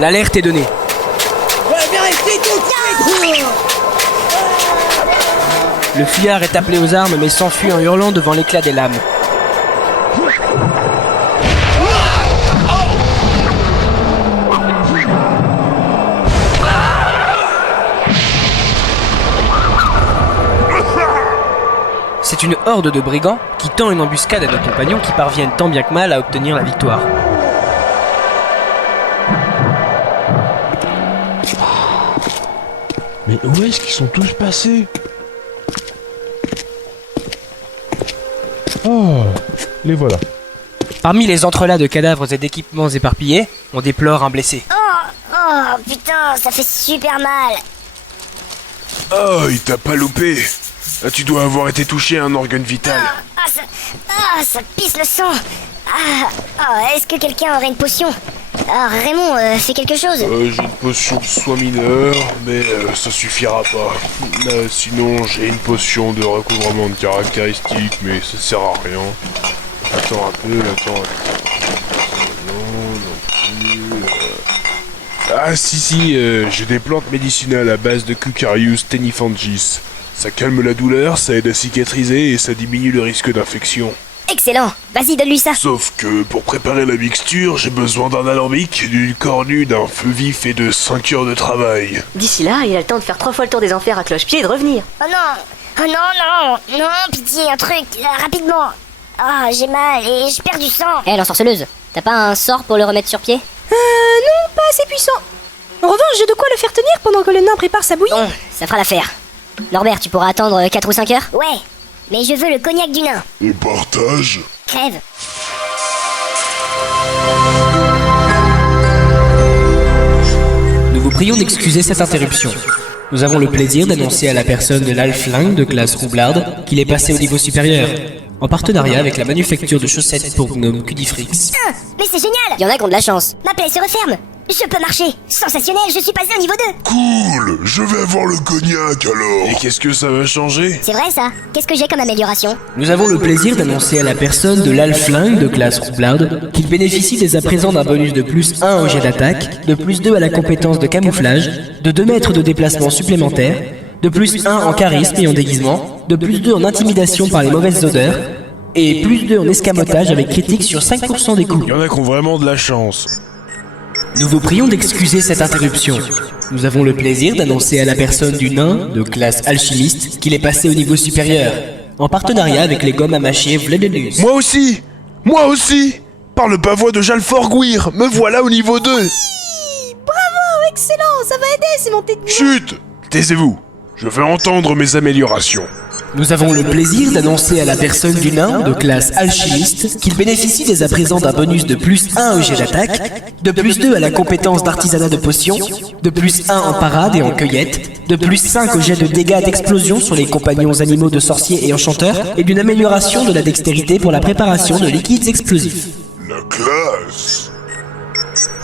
L'alerte est donnée. Vérifiez tout de suite. Le fuyard est appelé aux armes mais s'enfuit en hurlant devant l'éclat des lames. C'est une horde de brigands qui tend une embuscade à nos compagnons qui parviennent tant bien que mal à obtenir la victoire. Mais où est-ce qu'ils sont tous passés? Oh, les voilà. Parmi les entrelacs de cadavres et d'équipements éparpillés, on déplore un blessé. Oh, putain, ça fait super mal. Oh, il t'a pas loupé. Ah, tu dois avoir été touché à un organe vital. Ça pisse le sang. Est-ce que quelqu'un aurait une potion? Raymond, fais quelque chose. J'ai une potion de soin mineur, mais ça suffira pas. Sinon, j'ai une potion de recouvrement de caractéristiques, mais ça sert à rien. Attends un peu. Non plus. Ah si, j'ai des plantes médicinales à base de Cucarius tenifangis. Ça calme la douleur, ça aide à cicatriser et ça diminue le risque d'infection. Excellent, vas-y, donne-lui ça. Sauf que pour préparer la mixture, j'ai besoin d'un alambic, d'une cornue, d'un feu vif et de 5 heures de travail. D'ici là, il a le temps de faire 3 fois le tour des enfers à cloche-pied et de revenir. Oh non, pitié, un truc, rapidement. J'ai mal et je perds du sang. L'ensorceleuse, t'as pas un sort pour le remettre sur pied? Non, pas assez puissant. En revanche, j'ai de quoi le faire tenir pendant que le nain prépare sa bouillie. Bon, ça fera l'affaire. Norbert, tu pourras attendre 4 ou 5 heures? Ouais, mais je veux le cognac du nain. On partage? Crève. Nous vous prions d'excuser cette interruption. Nous avons le plaisir d'annoncer à la personne de l'Alflingue de classe Roublarde qu'il est passé au niveau supérieur, en partenariat avec la manufacture de chaussettes pour gnome Cudifrix. Mais c'est génial! Il y en a qui ont de la chance. Ma plaie se referme. Je peux marcher. Sensationnel, je suis passé au niveau 2. Cool! Je vais avoir le cognac alors! Et qu'est-ce que ça va changer? C'est vrai ça? Qu'est-ce que j'ai comme amélioration? Nous avons le plaisir d'annoncer à la personne de l'Alflingue de classe Roublarde qu'il bénéficie dès à présent d'un bonus de plus 1 au jet d'attaque, de plus 2 à la compétence de camouflage, de 2 mètres de déplacement supplémentaire, de plus 1 en charisme et en déguisement, de plus 2 en intimidation par les mauvaises odeurs, et plus 2 en escamotage avec critique sur 5% des coups. Il y en a qui ont vraiment de la chance. Nous vous prions d'excuser cette interruption. Nous avons le plaisir d'annoncer à la personne du nain de classe alchimiste qu'il est passé au niveau supérieur, en partenariat avec les gommes à mâcher Vledelus. Moi aussi! Par le pavois de Jalforguir, me voilà au niveau 2! Bravo, excellent, ça va aider, c'est mon petit... Chut! Taisez-vous! Je veux entendre mes améliorations. Nous avons le plaisir d'annoncer à la personne du nain de classe alchimiste qu'il bénéficie dès à présent d'un bonus de plus 1 au jet d'attaque, de plus 2 à la compétence d'artisanat de potions, de plus 1 en parade et en cueillette, de plus 5 au jet de dégâts d'explosion sur les compagnons animaux de sorciers et enchanteurs, et d'une amélioration de la dextérité pour la préparation de liquides explosifs. La classe!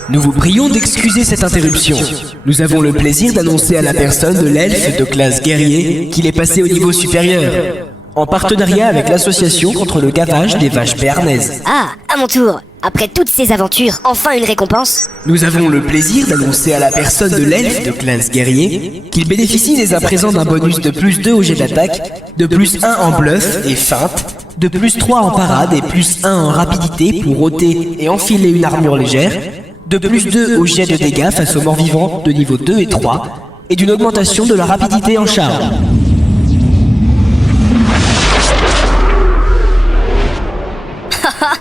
Nous vous prions d'excuser cette interruption. Nous avons le plaisir d'annoncer à la personne de l'elfe de classe guerrier qu'il est passé au niveau supérieur, en partenariat avec l'association contre le gavage des vaches béarnaises. À mon tour. Après toutes ces aventures, enfin une récompense. Nous avons le plaisir d'annoncer à la personne de l'elfe de classe guerrier qu'il bénéficie dès à présent d'un bonus de plus 2 au jet d'attaque, de plus 1 en bluff et feinte, de plus 3 en parade et plus 1 en rapidité pour ôter et enfiler une armure légère, de plus 2 au jet de dégâts face aux morts vivants de niveau 2 et 3, et d'une augmentation de la rapidité en charge.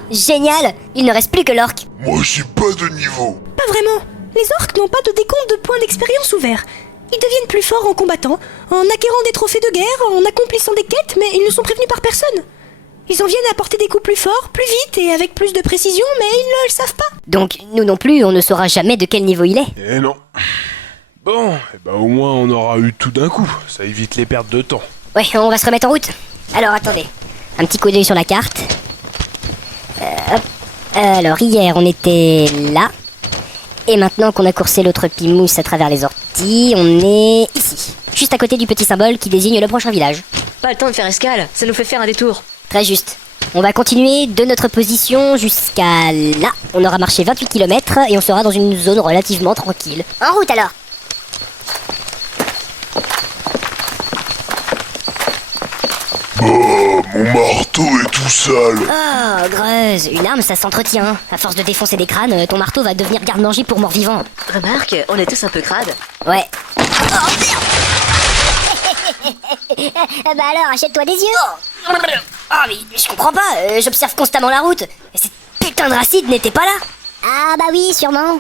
Génial! Il ne reste plus que l'orque. Moi j'ai pas de niveau. Pas vraiment. Les orques n'ont pas de décompte de points d'expérience ouverts. Ils deviennent plus forts en combattant, en acquérant des trophées de guerre, en accomplissant des quêtes, mais ils ne sont prévenus par personne. Ils en viennent à porter des coups plus forts, plus vite et avec plus de précision, mais ils ne le savent pas. Donc, nous non plus, on ne saura jamais de quel niveau il est. Eh non. Bon, au moins on aura eu tout d'un coup. Ça évite les pertes de temps. Ouais, on va se remettre en route. Alors, attendez. Un petit coup d'œil sur la carte. Hop. Alors, hier, on était là. Et maintenant qu'on a coursé l'autre pimousse à travers les orties, on est ici. Juste à côté du petit symbole qui désigne le prochain village. Pas le temps de faire escale, ça nous fait faire un détour. Très juste. On va continuer de notre position jusqu'à là. On aura marché 28 km et on sera dans une zone relativement tranquille. En route alors. Mon marteau est tout sale. Oh, Greuze, une arme ça s'entretient. À force de défoncer des crânes, ton marteau va devenir garde-manger pour mort-vivant. Remarque, on est tous un peu crades. Ouais. Bah alors, achète-toi des yeux. Ah mais je comprends pas, j'observe constamment la route. Et cette putain de racide n'était pas là. Ah bah oui, sûrement.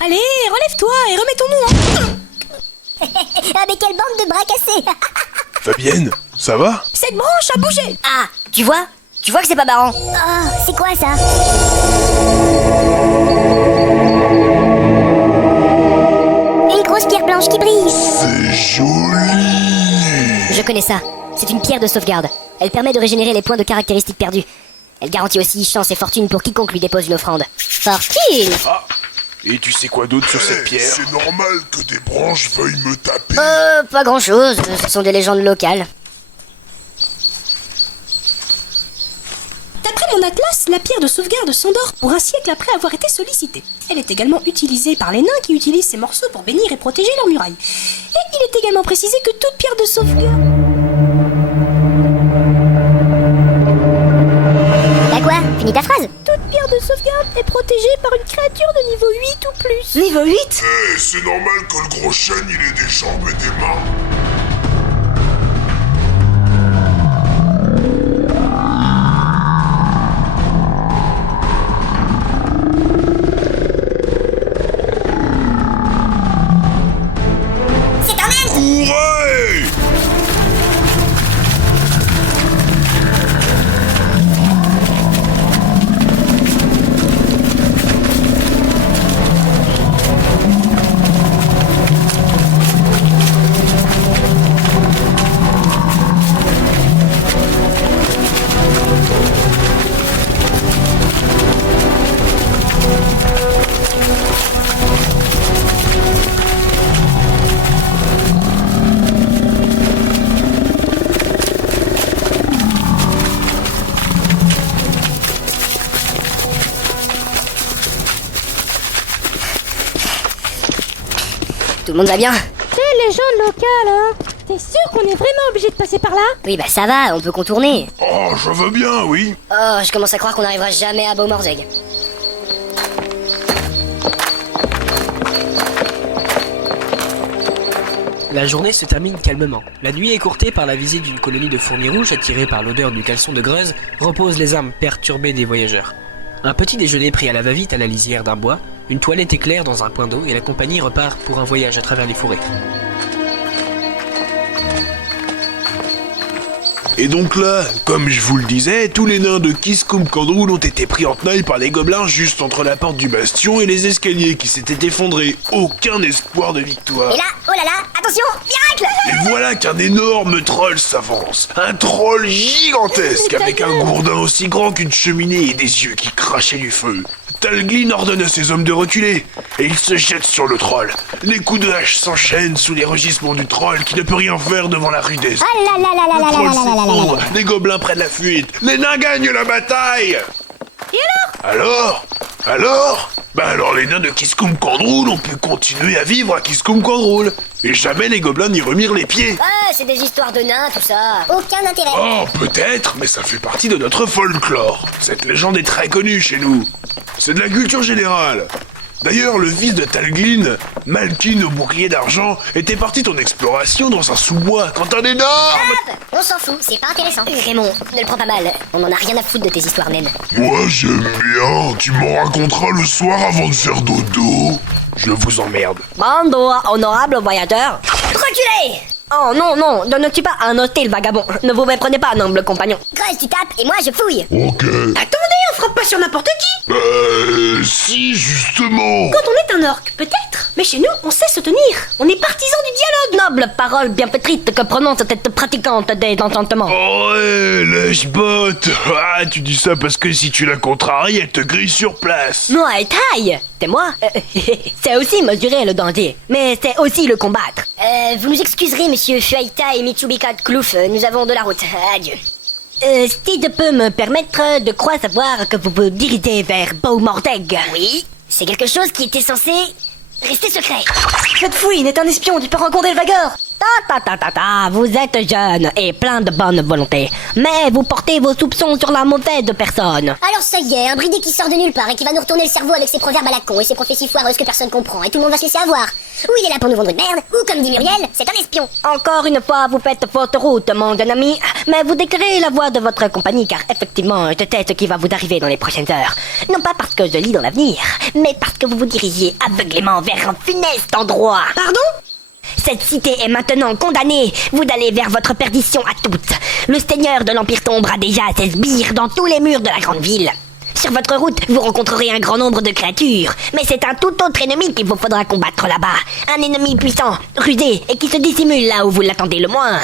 Allez, relève-toi et remettons-nous. Ah mais quelle bande de bras cassés. Fabienne, ça va? Cette branche a bougé. Ah, tu vois que c'est pas marrant. Oh, c'est quoi ça? Une grosse pierre blanche qui brille. C'est joli. Je connais ça. C'est une pierre de sauvegarde. Elle permet de régénérer les points de caractéristiques perdus. Elle garantit aussi chance et fortune pour quiconque lui dépose une offrande. Fortune! Ah, et tu sais quoi d'autre sur cette pierre? C'est normal que des branches veuillent me taper. Pas grand chose. Ce sont des légendes locales. D'après mon atlas, la pierre de sauvegarde s'endort pour un siècle après avoir été sollicitée. Elle est également utilisée par les nains qui utilisent ces morceaux pour bénir et protéger leurs murailles. Et il est également précisé que toute pierre de sauvegarde... Bah quoi? Finis ta phrase? Toute pierre de sauvegarde est protégée par une créature de niveau 8 ou plus. Niveau 8? Eh, c'est normal que le gros chêne il ait des jambes et des mains. C'est un nain! Hurray! Tout le monde va bien? C'est légende locale, hein. T'es sûr qu'on est vraiment obligé de passer par là? Oui bah ça va, on peut contourner. Oh, je veux bien, oui. Oh, je commence à croire qu'on n'arrivera jamais à Beaumorzeg. La journée se termine calmement. La nuit, écourtée par la visite d'une colonie de fourmis rouges attirée par l'odeur du caleçon de Greuze, repose les âmes perturbées des voyageurs. Un petit déjeuner pris à la va-vite à la lisière d'un bois, une toilette éclaire dans un point d'eau et la compagnie repart pour un voyage à travers les forêts. Et donc là, comme je vous le disais, tous les nains de Kiskumkandrul ont été pris en tenaille par les gobelins juste entre la porte du bastion et les escaliers qui s'étaient effondrés. Aucun espoir de victoire. Et là, oh là là, attention, miracle! Et voilà qu'un énorme troll s'avance. Un troll gigantesque avec un gourdin aussi grand qu'une cheminée et des yeux qui crachaient du feu. Talglin ordonne à ses hommes de reculer, et ils se jettent sur le troll. Les coups de hache s'enchaînent sous les rugissements du troll qui ne peut rien faire devant la rudesse. Ah là là là là Le là troll là là là là là là. s'effondre, les gobelins prennent la fuite, les nains gagnent la bataille. Et alors? Alors alors les nains de Kiskumkandrul ont pu continuer à vivre à Kiskumkandrul. Et jamais les gobelins n'y remirent les pieds. Ah, c'est des histoires de nains, tout ça. Aucun intérêt. Oh, peut-être, mais ça fait partie de notre folklore. Cette légende est très connue chez nous. C'est de la culture générale. D'ailleurs, le fils de Talglin, Malkin au bouclier d'argent, était parti en exploration dans un sous-bois quand un énorme... Hop, on s'en fout, c'est pas intéressant. Raymond, ne le prends pas mal. On en a rien à foutre de tes histoires naines. Moi, j'aime bien. Tu m'en raconteras le soir avant de faire dodo. Je vous emmerde. Bande honorable voyageur. Reculez! Oh non, non, ne tue pas un hostile vagabond. Ne vous méprenez pas, noble compagnon. Greuze, tu tapes et moi je fouille. Ok. Attendez, on frappe pas sur n'importe qui. Si, justement. Quand on est un orc, peut-être. Mais chez nous, on sait se tenir. On est partisans du dialogue. Noble parole bien pétrite que prononce cette pratiquante des enchantements. Oh ouais, lèche-botte. Ah, tu dis ça parce que si tu la contraries, elle te grille sur place. Moi et taille, c'est moi. C'est aussi mesurer le danger, mais c'est aussi le combattre. Vous nous excuserez, monsieur Fuaita et Michubika Klouf, nous avons de la route. Adieu. Si je peux me permettre, de croire savoir que vous vous dirigez vers Beaumordeg. Oui, c'est quelque chose qui était censé rester secret. Cette fouine est un espion du parent Condé le vagueur. Vous êtes jeune et plein de bonne volonté. Mais vous portez vos soupçons sur la mauvaise personne. Alors ça y est, un bridé qui sort de nulle part et qui va nous retourner le cerveau avec ses proverbes à la con et ses prophéties foireuses que personne comprend et tout le monde va se laisser avoir. Ou il est là pour nous vendre une merde, ou comme dit Muriel, c'est un espion. Encore une fois, vous faites fausse route, mon jeune ami. Mais vous déclarez la voix de votre compagnie, car effectivement, je sais ce qui va vous arriver dans les prochaines heures. Non pas parce que je lis dans l'avenir, mais parce que vous vous dirigez aveuglément vers un funeste endroit. Pardon? Cette cité est maintenant condamnée. Vous allez vers votre perdition à toutes. Le seigneur de l'Empire Sombre a déjà ses sbires dans tous les murs de la grande ville. Sur votre route, vous rencontrerez un grand nombre de créatures. Mais c'est un tout autre ennemi qu'il vous faudra combattre là-bas. Un ennemi puissant, rusé et qui se dissimule là où vous l'attendez le moins.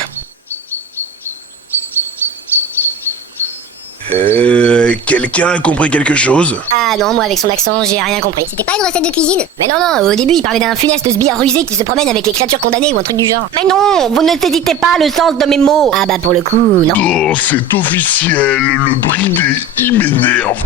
Quelqu'un a compris quelque chose? Ah non, moi avec son accent, j'ai rien compris. C'était pas une recette de cuisine? Mais non, au début il parlait d'un funeste sbire rusé qui se promène avec les créatures condamnées ou un truc du genre. Mais non, vous ne saisissez pas le sens de mes mots. Ah bah pour le coup, non. Oh, c'est officiel, le bridé, il m'énerve.